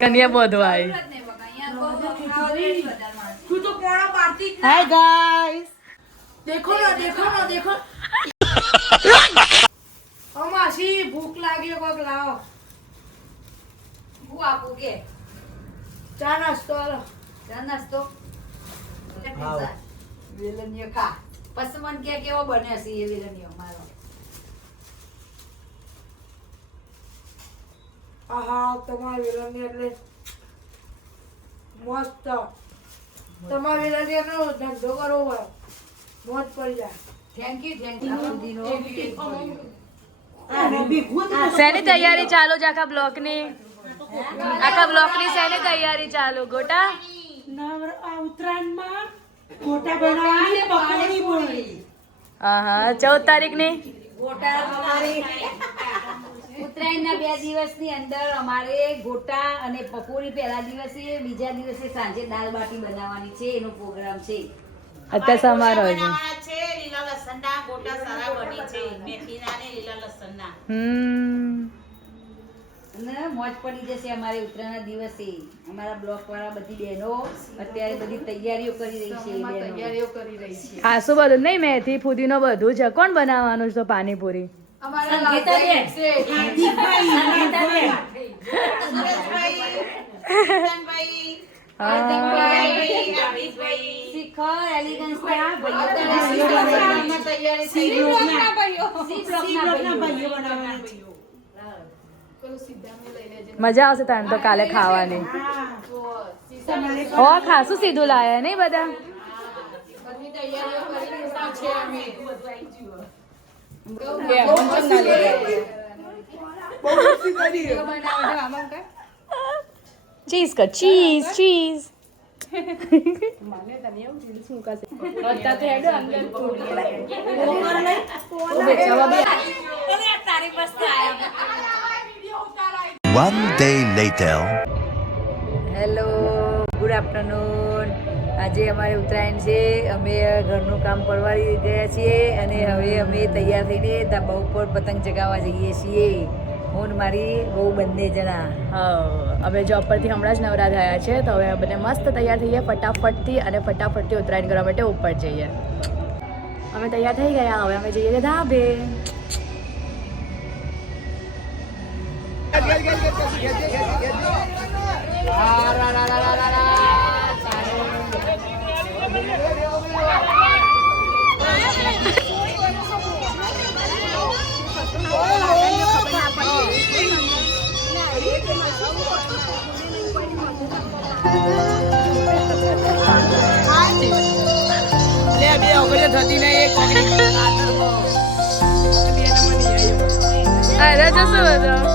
કન્યા બોધવાય. Hi guys, देखो ना देखो ना देखो मासी भूख लागी कोक लाओ હું આપું કે चा नास्तो आलो ચા નાસ્તો વેલણીઓ ખા પછી મને કે કેવો બને છે એ વેલણીઓ મારો आहा તમારી વેલણી એટલે મસ્ત તમારી વેલણીનો ધંધો કરવો હોય મોજ પડી જાય થેન્ક યુ શેની તૈયારી ચાલુ છે આખા બ્લોકની? આખા બ્લોકની શેની તૈયારી ચાલુ ગોટા? ઉત્તરાયણમાં ગોટા બનાવવાની પકોડી બોલી હા 14 તારીખની ઉત્તરાયણના 2 દિવસની અંદર અમારે ગોટા અને પકોડી પહેલા દિવસે બીજા દિવસે સાંજે દાળ બાટી બનાવવાની છે એનો પ્રોગ્રામ છે. અત્યારે સમારોહ છે. લીલા લસણના ગોટા સારા બની છે મેથીના ને લીલા લસણના. અને મોજ પડી જશે અમારે ઉત્તરાયણના દિવસે. અમારા બ્લોક વાળા બધી બહેનો અત્યારે બધી તૈયારીઓ કરી રહી છે. આ શું બધું નહીં, મેથી ફુદીનો બધું છે. કોણ બનાવવાનું છે પાણીપુરી? મજા આવશે તને તો કાલે ખાવાની. હો ખાસું સીધું લાયા નહીં બધા. ચીઝ કર, cheese cheese. One day later. Hello, good afternoon. આજે અમારે ઉત્તરાયણ છે. અમે ઘરનું કામ પરવારી ગયા છીએ અને હવે અમે તૈયાર થઈને ધાબા ઉપર પતંગ ચગાવવા જઈએ છીએ. હું મારી બહુ બંને જણા. હા, અમે જોબ પરથી હમણાં જ નવરા થયા છે તો હવે બંને મસ્ત તૈયાર થઈએ ફટાફટથી અને ફટાફટથી ઉત્તરાયણ કરવા માટે ઉપર જઈએ. અમે તૈયાર થઈ ગયા, હવે અમે જઈએ ધાબે. અરે જશું બધા.